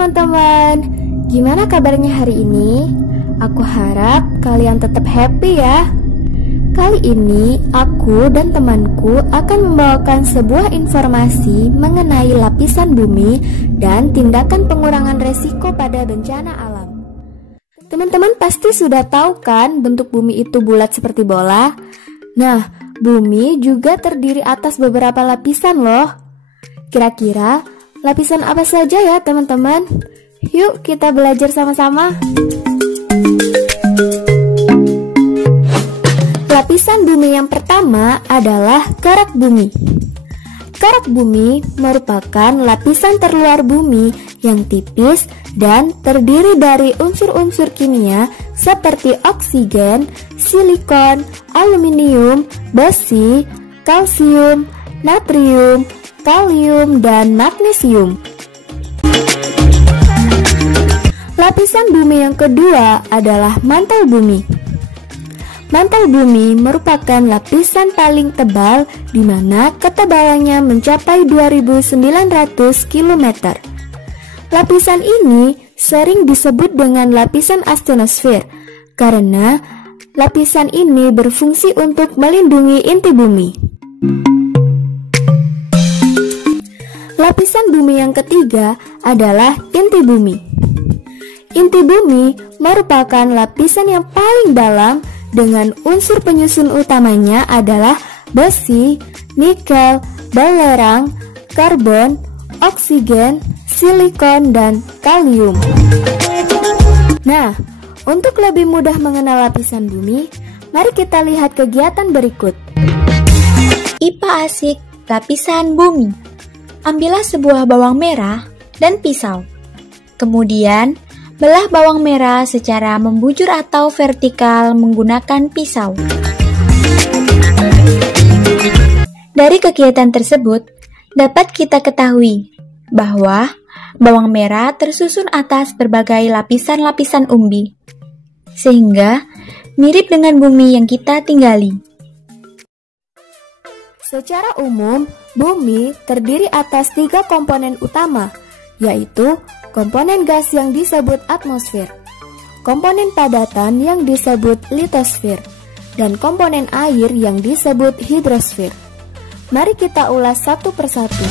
teman-teman, gimana kabarnya hari ini? Aku harap kalian tetap happy ya. Kali ini aku dan temanku akan membawakan sebuah informasi mengenai lapisan bumi dan tindakan pengurangan resiko pada bencana alam. Teman-teman pasti sudah tahu kan bentuk bumi itu bulat seperti bola? Nah, bumi juga terdiri atas beberapa lapisan loh. Kira-kira lapisan apa saja ya teman-teman? Yuk kita belajar sama-sama. Lapisan bumi yang pertama adalah kerak bumi. Kerak bumi merupakan lapisan terluar bumi yang tipis dan terdiri dari unsur-unsur kimia seperti oksigen, silikon, aluminium, besi, kalsium, natrium, kalium, dan magnesium. Lapisan bumi yang kedua adalah mantel bumi. Mantel bumi merupakan lapisan paling tebal di mana ketebalannya mencapai 2.900 km. Lapisan ini sering disebut dengan lapisan asthenosfer karena lapisan ini berfungsi untuk melindungi inti bumi. Lapisan bumi yang ketiga adalah inti bumi. Inti bumi merupakan lapisan yang paling dalam dengan unsur penyusun utamanya adalah besi, nikel, belerang, karbon, oksigen, silikon, dan kalium. Nah, untuk lebih mudah mengenal lapisan bumi, mari kita lihat kegiatan berikut. IPA asik lapisan bumi. Ambillah sebuah bawang merah dan pisau. Kemudian, belah bawang merah secara membujur atau vertikal menggunakan pisau. Dari kegiatan tersebut, dapat kita ketahui bahwa bawang merah tersusun atas berbagai lapisan-lapisan umbi, sehingga mirip dengan bumi yang kita tinggali. Secara umum, bumi terdiri atas 3 komponen utama, yaitu komponen gas yang disebut atmosfer, komponen padatan yang disebut litosfer, dan komponen air yang disebut hidrosfer. Mari kita ulas satu persatu.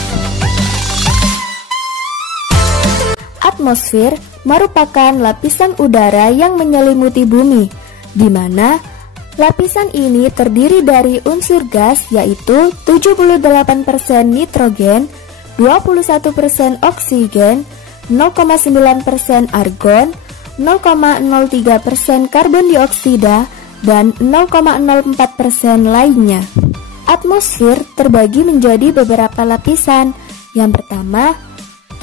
Atmosfer merupakan lapisan udara yang menyelimuti bumi, di mana lapisan ini terdiri dari unsur gas yaitu 78% nitrogen, 21% oksigen, 0,9% argon, 0,03% karbon dioksida, dan 0,04% lainnya. Atmosfer terbagi menjadi beberapa lapisan. Yang pertama,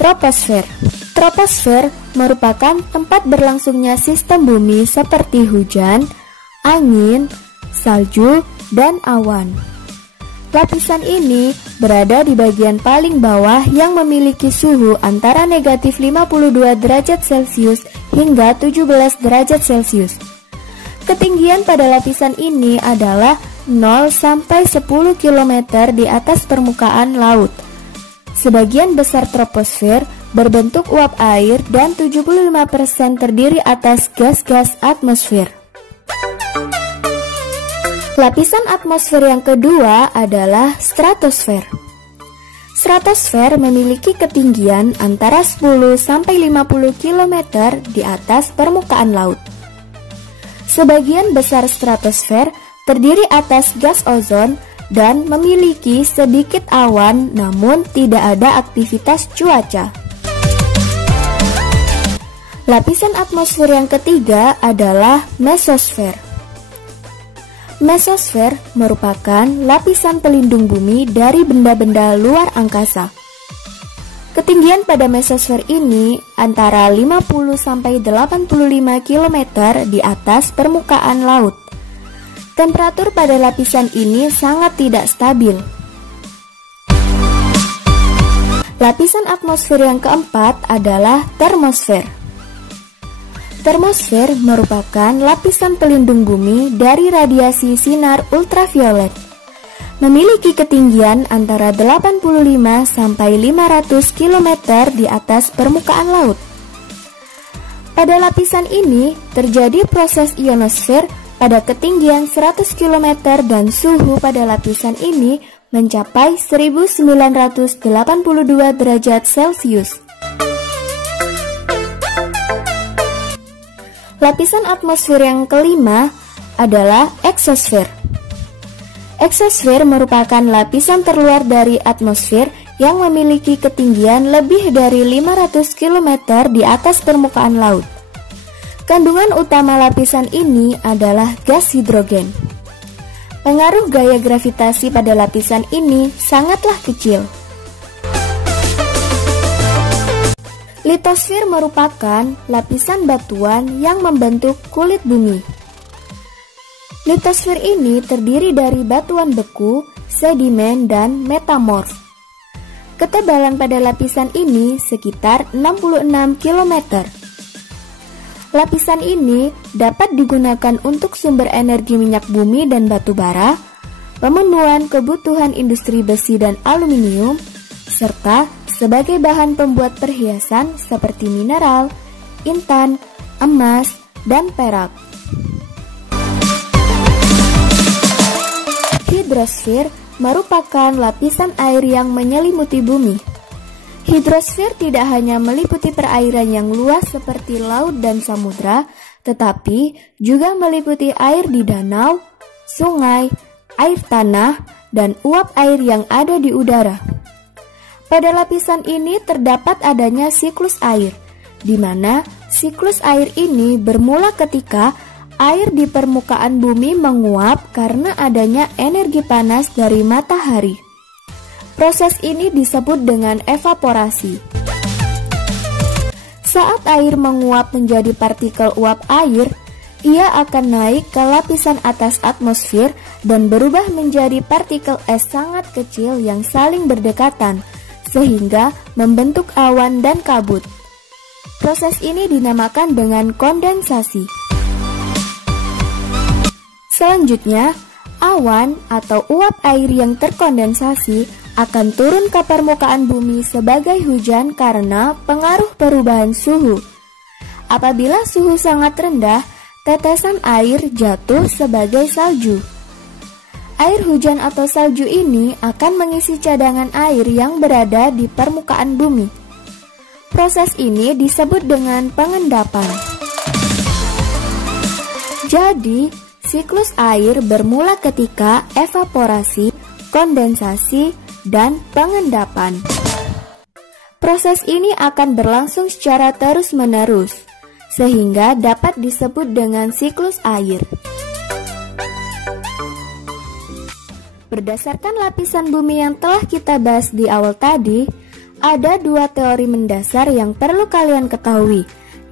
troposfer. Troposfer merupakan tempat berlangsungnya sistem bumi seperti hujan, angin, salju, dan awan. Lapisan ini berada di bagian paling bawah yang memiliki suhu antara negatif 52 derajat Celcius hingga 17 derajat Celcius. Ketinggian pada lapisan ini adalah 0 sampai 10 km di atas permukaan laut. Sebagian besar troposfer berbentuk uap air dan 75% terdiri atas gas-gas atmosfer. Lapisan atmosfer yang kedua adalah stratosfer. Stratosfer memiliki ketinggian antara 10 sampai 50 km di atas permukaan laut. Sebagian besar stratosfer terdiri atas gas ozon dan memiliki sedikit awan namun tidak ada aktivitas cuaca. Lapisan atmosfer yang ketiga adalah mesosfer. Mesosfer merupakan lapisan pelindung bumi dari benda-benda luar angkasa. Ketinggian pada mesosfer ini antara 50 sampai 85 km di atas permukaan laut. Temperatur pada lapisan ini sangat tidak stabil. Lapisan atmosfer yang keempat adalah termosfer. Termosfer merupakan lapisan pelindung bumi dari radiasi sinar ultraviolet. Memiliki ketinggian antara 85 sampai 500 km di atas permukaan laut. Pada lapisan ini terjadi proses ionosfer pada ketinggian 100 km dan suhu pada lapisan ini mencapai 1982 derajat Celcius. Lapisan atmosfer yang kelima adalah eksosfer. Eksosfer merupakan lapisan terluar dari atmosfer yang memiliki ketinggian lebih dari 500 km di atas permukaan laut. Kandungan utama lapisan ini adalah gas hidrogen. Pengaruh gaya gravitasi pada lapisan ini sangatlah kecil. Litosfer merupakan lapisan batuan yang membentuk kulit bumi. Litosfer ini terdiri dari batuan beku, sedimen, dan metamorf. Ketebalan pada lapisan ini sekitar 66 km. Lapisan ini dapat digunakan untuk sumber energi minyak bumi dan batu bara, pemenuhan kebutuhan industri besi dan aluminium, serta sebagai bahan pembuat perhiasan seperti mineral, intan, emas, dan perak. Hidrosfer merupakan lapisan air yang menyelimuti bumi. Hidrosfer tidak hanya meliputi perairan yang luas seperti laut dan samudra, tetapi juga meliputi air di danau, sungai, air tanah, dan uap air yang ada di udara. Pada lapisan ini terdapat adanya siklus air, di mana siklus air ini bermula ketika air di permukaan bumi menguap karena adanya energi panas dari matahari. Proses ini disebut dengan evaporasi. Saat air menguap menjadi partikel uap air, ia akan naik ke lapisan atas atmosfer dan berubah menjadi partikel es sangat kecil yang saling berdekatan, sehingga membentuk awan dan kabut. Proses ini dinamakan dengan kondensasi. Selanjutnya, awan atau uap air yang terkondensasi akan turun ke permukaan bumi sebagai hujan karena pengaruh perubahan suhu. Apabila suhu sangat rendah, tetesan air jatuh sebagai salju. Air hujan atau salju ini akan mengisi cadangan air yang berada di permukaan bumi. Proses ini disebut dengan pengendapan. Jadi, siklus air bermula ketika evaporasi, kondensasi, dan pengendapan. Proses ini akan berlangsung secara terus-menerus, sehingga dapat disebut dengan siklus air. Berdasarkan lapisan bumi yang telah kita bahas di awal tadi, ada dua teori mendasar yang perlu kalian ketahui,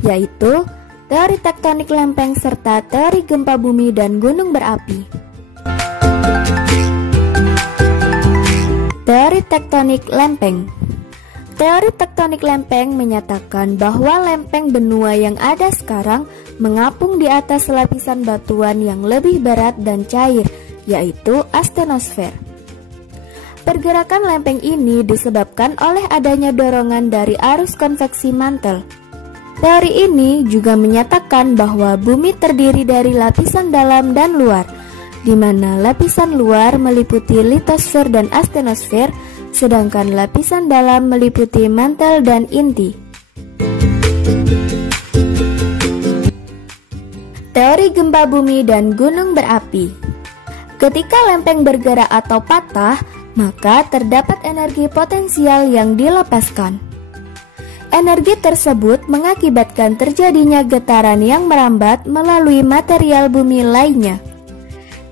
yaitu teori tektonik lempeng serta teori gempa bumi dan gunung berapi. Teori tektonik lempeng. Teori tektonik lempeng menyatakan bahwa lempeng benua yang ada sekarang mengapung di atas lapisan batuan yang lebih berat dan cair, yaitu astenosfer. Pergerakan lempeng ini disebabkan oleh adanya dorongan dari arus konveksi mantel. Teori ini juga menyatakan bahwa bumi terdiri dari lapisan dalam dan luar, di mana lapisan luar meliputi litosfer dan astenosfer, sedangkan lapisan dalam meliputi mantel dan inti. Teori gempa bumi dan gunung berapi. Ketika lempeng bergerak atau patah, maka terdapat energi potensial yang dilepaskan. Energi tersebut mengakibatkan terjadinya getaran yang merambat melalui material bumi lainnya.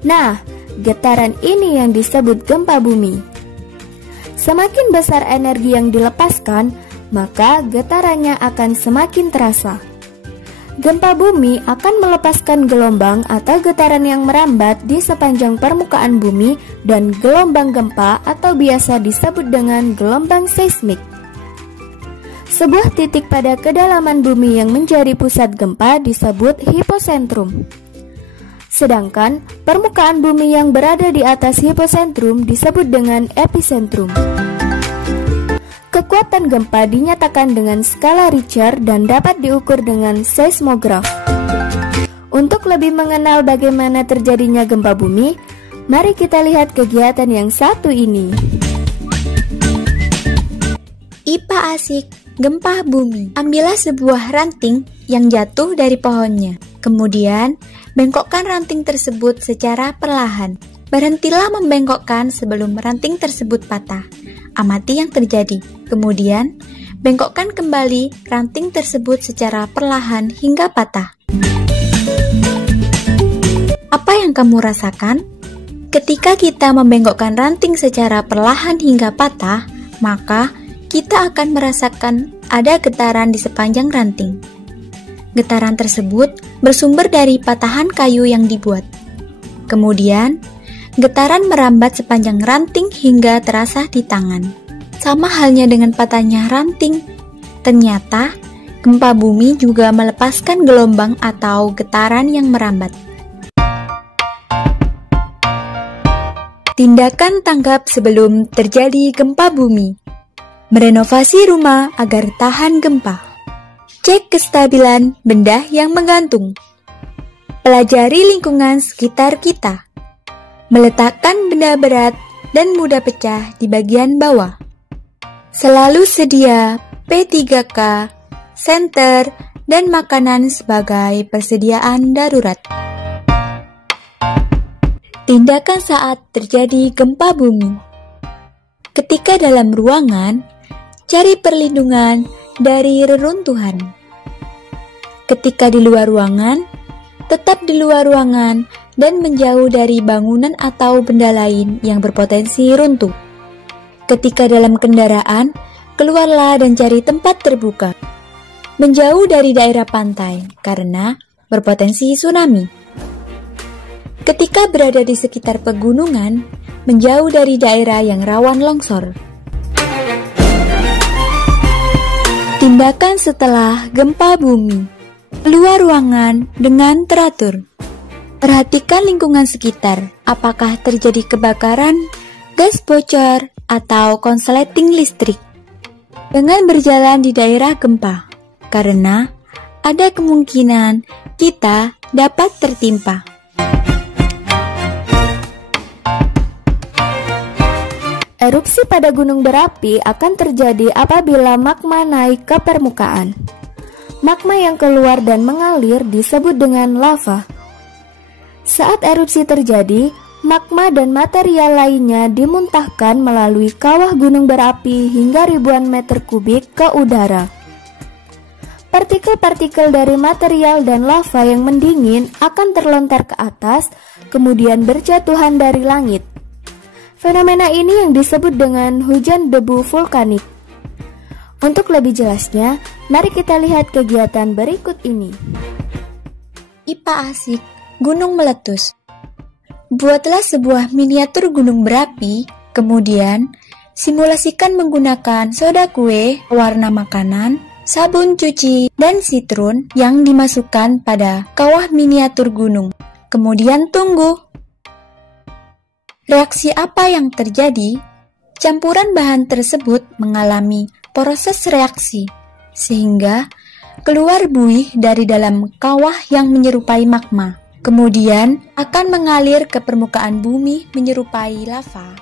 Nah, getaran ini yang disebut gempa bumi. Semakin besar energi yang dilepaskan, maka getarannya akan semakin terasa. Gempa bumi akan melepaskan gelombang atau getaran yang merambat di sepanjang permukaan bumi dan gelombang gempa atau biasa disebut dengan gelombang seismik. Sebuah titik pada kedalaman bumi yang menjadi pusat gempa disebut hiposentrum. Sedangkan permukaan bumi yang berada di atas hiposentrum disebut dengan epicentrum. Kekuatan gempa dinyatakan dengan skala Richter dan dapat diukur dengan seismograf. Untuk lebih mengenal bagaimana terjadinya gempa bumi, mari kita lihat kegiatan yang satu ini. IPA asik, gempa bumi. Ambillah sebuah ranting yang jatuh dari pohonnya. Kemudian, bengkokkan ranting tersebut secara perlahan. Berhentilah membengkokkan sebelum ranting tersebut patah. Amati yang terjadi. Kemudian, bengkokkan kembali ranting tersebut secara perlahan hingga patah. Apa yang kamu rasakan? Ketika kita membengkokkan ranting secara perlahan hingga patah, maka kita akan merasakan ada getaran di sepanjang ranting. Getaran tersebut bersumber dari patahan kayu yang dibuat. Kemudian, getaran merambat sepanjang ranting hingga terasa di tangan. Sama halnya dengan patahnya ranting. Ternyata, gempa bumi juga melepaskan gelombang atau getaran yang merambat. Tindakan tanggap sebelum terjadi gempa bumi. Merenovasi rumah agar tahan gempa. Cek kestabilan benda yang menggantung. Pelajari lingkungan sekitar kita. Meletakkan benda berat dan mudah pecah di bagian bawah. Selalu sedia P3K, senter, dan makanan sebagai persediaan darurat. Tindakan saat terjadi gempa bumi. Ketika dalam ruangan, cari perlindungan dari reruntuhan. Ketika di luar ruangan, tetap di luar ruangan dan menjauh dari bangunan atau benda lain yang berpotensi runtuh. Ketika dalam kendaraan, keluarlah dan cari tempat terbuka. Menjauh dari daerah pantai karena berpotensi tsunami. Ketika berada di sekitar pegunungan, menjauh dari daerah yang rawan longsor. Tindakan setelah gempa bumi. Keluar ruangan dengan teratur. Perhatikan lingkungan sekitar, apakah terjadi kebakaran, gas bocor, atau konsleting listrik. Dengan berjalan di daerah gempa, karena ada kemungkinan kita dapat tertimpa. Erupsi pada gunung berapi akan terjadi apabila magma naik ke permukaan. Magma yang keluar dan mengalir disebut dengan lava. Saat erupsi terjadi, magma dan material lainnya dimuntahkan melalui kawah gunung berapi hingga ribuan meter kubik ke udara. Partikel-partikel dari material dan lava yang mendingin akan terlontar ke atas, kemudian berjatuhan dari langit. Fenomena ini yang disebut dengan hujan debu vulkanik. Untuk lebih jelasnya, mari kita lihat kegiatan berikut ini. IPA asik, gunung meletus. Buatlah sebuah miniatur gunung berapi, kemudian simulasikan menggunakan soda kue, warna makanan, sabun cuci, dan sitrun yang dimasukkan pada kawah miniatur gunung. Kemudian tunggu. Reaksi apa yang terjadi? Campuran bahan tersebut mengalami proses reaksi, sehingga keluar buih dari dalam kawah yang menyerupai magma. Kemudian akan mengalir ke permukaan bumi menyerupai lava.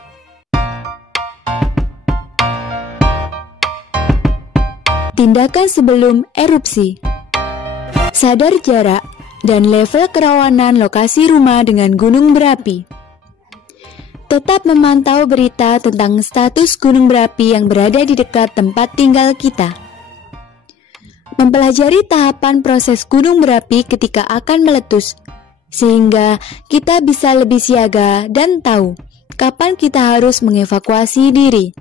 Tindakan sebelum erupsi. Sadar jarak dan level kerawanan lokasi rumah dengan gunung berapi. Tetap memantau berita tentang status gunung berapi yang berada di dekat tempat tinggal kita. Mempelajari tahapan proses gunung berapi ketika akan meletus, sehingga kita bisa lebih siaga dan tahu kapan kita harus mengevakuasi diri.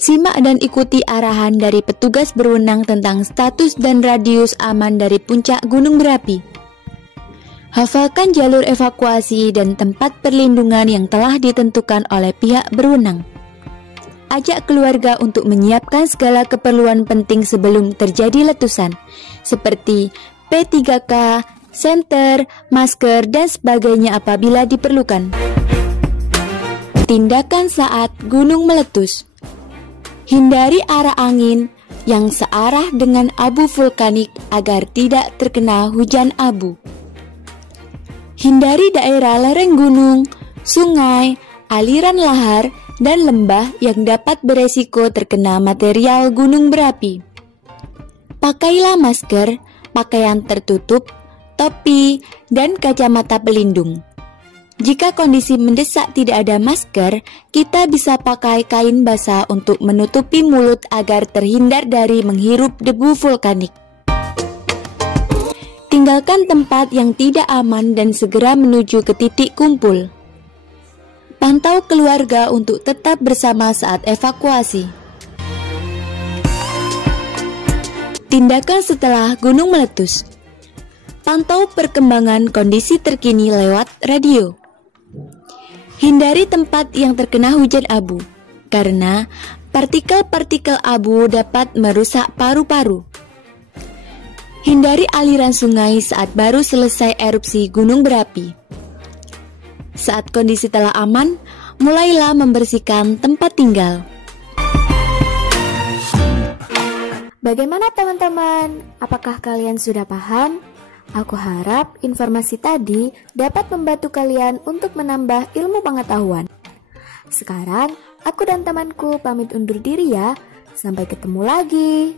Simak dan ikuti arahan dari petugas berwenang tentang status dan radius aman dari puncak gunung berapi. Hafalkan jalur evakuasi dan tempat perlindungan yang telah ditentukan oleh pihak berwenang. Ajak keluarga untuk menyiapkan segala keperluan penting sebelum terjadi letusan, seperti P3K, senter, masker, dan sebagainya apabila diperlukan. Tindakan saat gunung meletus. Hindari arah angin yang searah dengan abu vulkanik agar tidak terkena hujan abu. Hindari daerah lereng gunung, sungai, aliran lahar, dan lembah yang dapat beresiko terkena material gunung berapi. Pakailah masker, pakaian tertutup, topi, dan kacamata pelindung. Jika kondisi mendesak tidak ada masker, kita bisa pakai kain basah untuk menutupi mulut agar terhindar dari menghirup debu vulkanik. Tinggalkan tempat yang tidak aman dan segera menuju ke titik kumpul. Pantau keluarga untuk tetap bersama saat evakuasi. Tindakan setelah gunung meletus. Pantau perkembangan kondisi terkini lewat radio. Hindari tempat yang terkena hujan abu, karena partikel-partikel abu dapat merusak paru-paru. Hindari aliran sungai saat baru selesai erupsi gunung berapi. Saat kondisi telah aman, mulailah membersihkan tempat tinggal. Bagaimana teman-teman? Apakah kalian sudah paham? Aku harap informasi tadi dapat membantu kalian untuk menambah ilmu pengetahuan. Sekarang, aku dan temanku pamit undur diri ya. Sampai ketemu lagi.